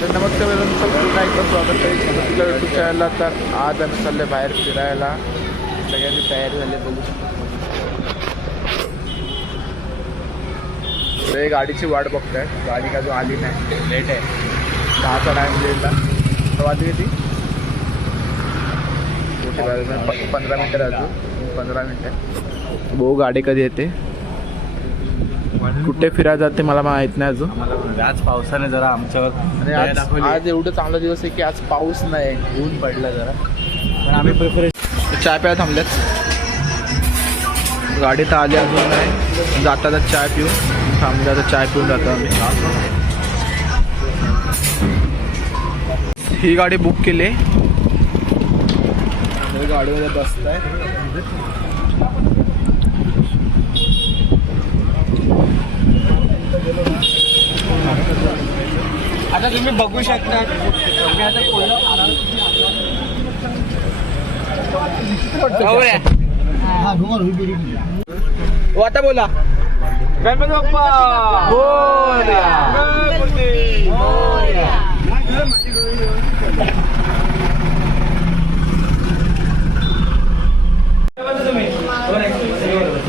तर नमस्कार मित्रांनो पुन्हा एकदम स्वागत आहे. समजलं यूट्यूब चॅनलला तर आज आम्ही चालले बाहेर फिरायला. सगळ्यांनी तयारी झाली बघू. शकतो ते गाडीची वाट बघताय. गाडी का जो आली नाही. लेट आहे. दहाचा टाईम लेटला तर वाजली किती पंधरा मिनटं अजून. पंधरा मिनटं. भाऊ गाडी कधी येते? कुठे फिरायला जाते मला माहीत नाही अजून. आज पावसाने जरा आमच्यावर आज. आज एवढं चांगला दिवस आहे की आज पाऊस नाही. ऊन पडला जरा. पण आम्ही प्रिफरेशन चाय प्यायला थांबल्यात गाडी तर आली अजून नाही. जाता जाता चाय पिऊन थांबल्या तर चाय पिऊन जातो आम्ही. ही गाडी बुक केली. आहे. आम्ही गाडीमध्ये आता तुम्ही बघू शकता. आता हो, आता बोला. गणपती बाप्पा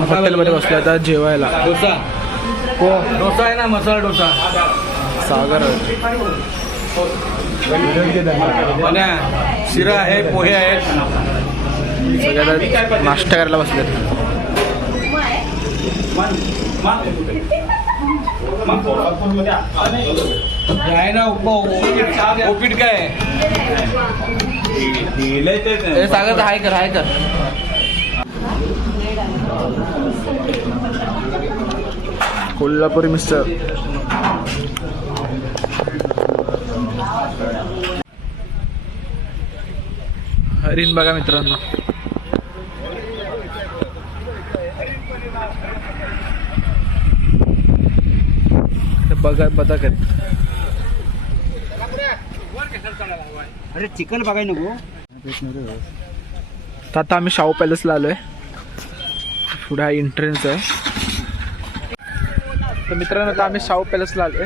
हॉटेलमध्ये बसले आता जेवायला. डोसा. हो. डोसा आहे ना मसाला डोसा. सागर. शिरा आहे पोहे आहेत. नाश्ता करायला बसलेत. हे आहे ना उपीट काय? सागर हाय कर हाय कर. कोल्हापुरी मिसळ हरिण बघा मित्रांनो. ते बघा बदक अरे चिकन बघाय नको. तर आता आम्ही शाहू पॅलेसला आलोय. पुढे हा एंट्रन्स आहे. तर मित्रांनो आता आम्ही शाहू पॅलेसला आलोय.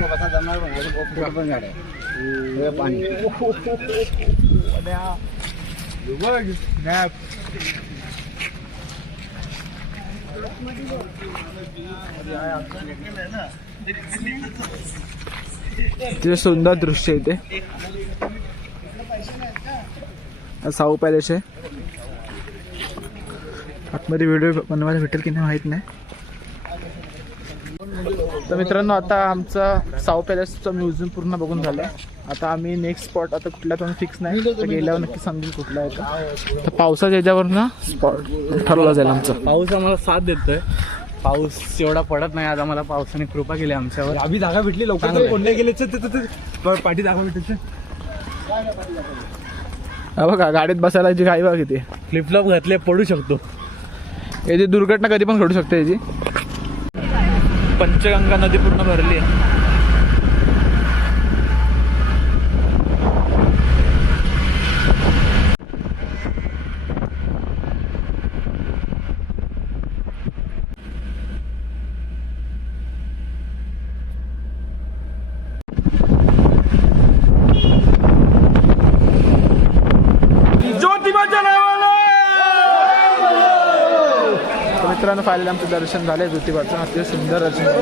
तिथे सुंदर दृश्य आहे इथे साऊ पॅलेस आहे. आतमध्ये व्हिडिओ बनवायला भेटेल की नाही माहीत नाही. तर मित्रांनो आता आमचा साऊ पॅलेसचा म्युझियम पूर्ण बघून झालं आता आम्ही नेक्स्ट स्पॉट आता कुठला पण फिक्स नाही. तर गेल्यावर नक्की समजेल कुठला आहे तो. तर पावसाच्या ह्याच्यावर ना स्पॉट ठरवलं जाईल आमचं. पाऊस आम्हाला साथ देतोय. पाऊस एवढा पडत नाही. आज आम्हाला पावसाने कृपा केली आमच्यावर. आम्ही जागा भेटली लवकर. कोणत्या गेले पाठी जागा भेटली हा बघा गाडीत बसायला जी घाई बघा किती. फ्लिपफ्लॉप घातले पडू शकतो. याची दुर्घटना कधी पण घडू शकते याची. पंचगंगा नदी पूर्ण भरली आहे तर मित्रांनो फायनली आमचं दर्शन झालंय ज्योतिबाचं अतिशय सुंदर दर्शन झालं.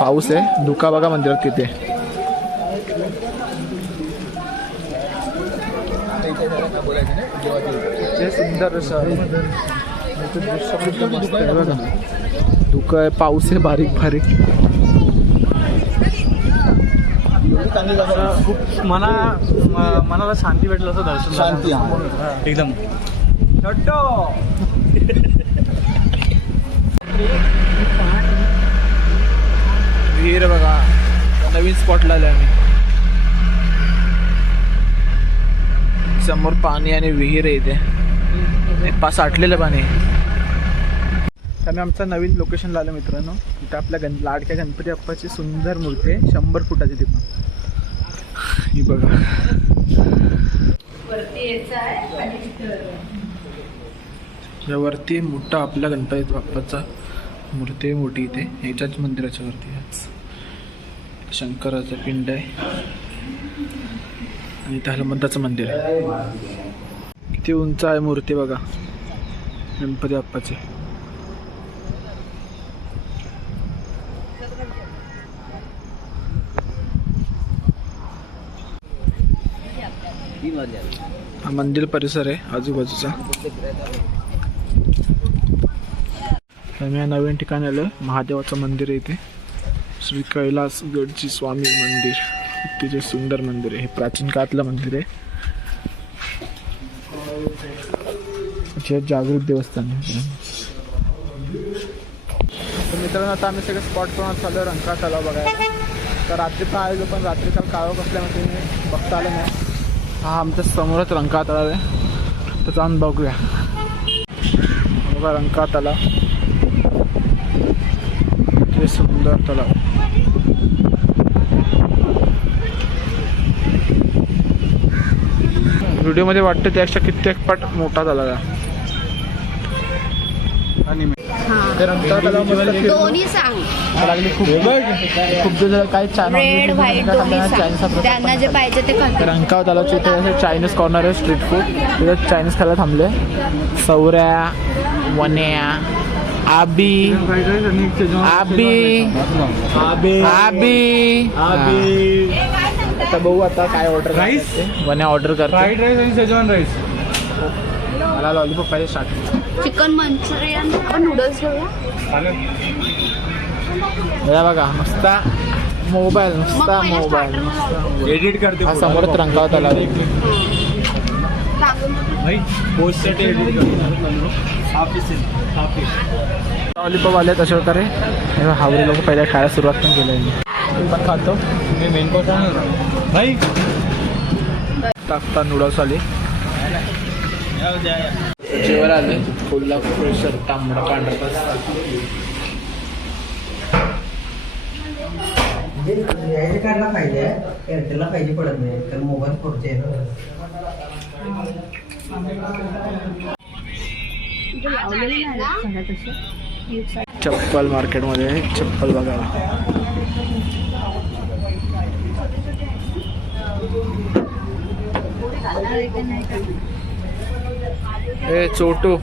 पाऊस आहे धुका बघा मंदिरात किती आहे. सुंदर एकदम धुकं आहे पाऊस आहे बारीक बारीक खूप मना मनाला शांती भेटलं असं दर्शन शांती, झालं. एकदम विहीर बघा नवीन स्पॉटला आले आम्ही. समोर पाणी आणि विहीर आहे इथे. पास साठलेलं पाणी तर आम्ही आमच्या नवीन लोकेशनला आलो मित्रांनो. इथं आपल्या गण लाडक्या गणपती बाप्पाची सुंदर मूर्ती आहे शंभर फुटाची तिथं. ही बघा. वरती यायचं आहे यावरती मोठा आपल्या गणपती बाप्पाचा मूर्ती मोठी इथे. ह्याच्याच मंदिराच्या वरती आहेच. शंकराचं पिंड आहे. आणि इथं हनुमंताचं मंदिर आहे. किती उंच आहे मूर्ती बघा. गणपती बाप्पाची. हा मंदिर परिसर आहे आजूबाजूचा. तर मी या नवीन ठिकाणी आलं महादेवाचं मंदिर आहे इथे. श्री कैलासगडची स्वामी मंदिर. अतिशय सुंदर मंदिर आहे. हे प्राचीन काळातलं मंदिर आहे. जे जागृत देवस्थान आहे. तर मित्रांनो आता आम्ही सगळे स्पॉट करून चाललो रंका तलाव बघायला. तर रात्री पण आलेलो पण रात्री काल काळो कसल्यामध्ये बघता आलं नाही. हा आमच्या समोरच रंका तलाव आहे. तर जाऊन बघूया. बघा रंका तलाव ते सुंदर तलाव व्हिडिओमध्ये वाटतं त्यापेक्षा कित्येक पट मोठा दोन्ही सांग. लागली खूप खूप झाले काही रेड व्हाईट दोन्ही सांग. त्यांना जे पाहिजे ते खातात रंकाव तलावच्या इथे असे चायनीज कॉर्नर आहे स्ट्रीट फूड तिथे चायनीज खायला थांबले. सौऱ्या वन्या आबी। आबी। आबी। आता बघू आता काय ऑर्डर Rice? वन्या ऑर्डर करतो. फ्राईड राईस आणि शेजवान राईस मला लॉलीपॉप पाहिजे स्टार्ट चिकन मंचुरियन आपण नूडल्स घेऊया बघा नुसता मोबाईल नुसता मोबाईल एडिट करते हा समोरच. भाई पोस्टसाठी एडिट लॉलीपॉप आले तशा प्रकारे. हावरे लोक पहिल्या खायला सुरुवात पण केली मी पण खातो. मी मेन कोर्स भाई! टाकता नूडल्स आले जेवण आले फुलला प्रेशर तांबडा पांढरा आहे एअरटेलला पाहिजे. पडत नाही. तर मोबाईल ना. चप्पल मार्केटमध्ये चप्पल बघा. ए चोटू.